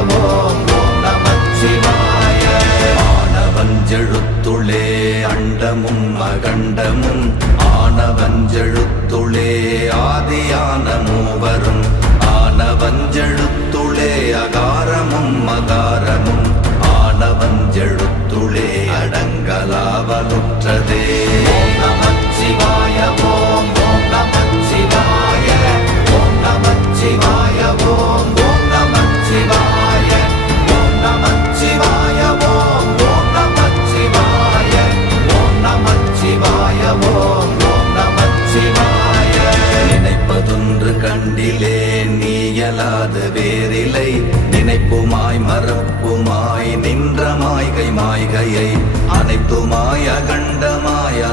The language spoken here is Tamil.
நமோ நமச்சிவாய ஆனவஞ்செழுத்துளே அண்டமும் அகண்டமும் ஆனவஞ்செழுத்துளே ஆதியான மூவரும். ஆனவஞ்செழுத்துளே அகாரமும் மகாரமும் ஆனவஞ்செழுத்துளே அடங்கலாவலுற்றதே. மண்டிலே நீயலாத வேறிலை. நினைப்புமாய் மறப்புமாய் நின்ற மாய்கை மாய்கையை அனைத்துமாய் அகண்டமாய்